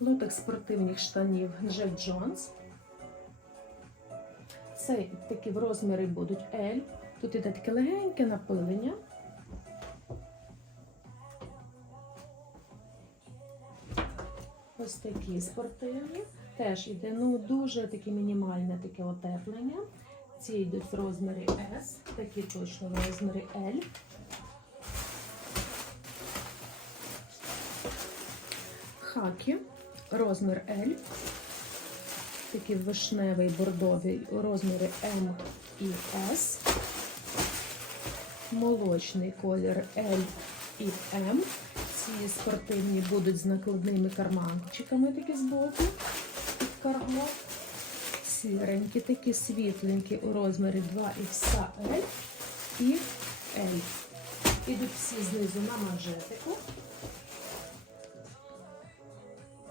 Лотик спортивних штанів Джек Джонс. Це такі в розмірі будуть L. Тут іде таке легеньке напилення. Ось такі спортивні. Теж йде ну, дуже таке мінімальне таке отеплення. Ці йдуть в розмірі S, такі точно в розмірі L. Хакі, розмір L. Такий вишневий бордовий у розмірі М і S. Молочний колір L і M. Ці спортивні будуть з накладними карманчиками такі збоку під карго. Сіренькі, такі світленькі у розмірі 2XL і L. Ідуть всі знизу на манжетику.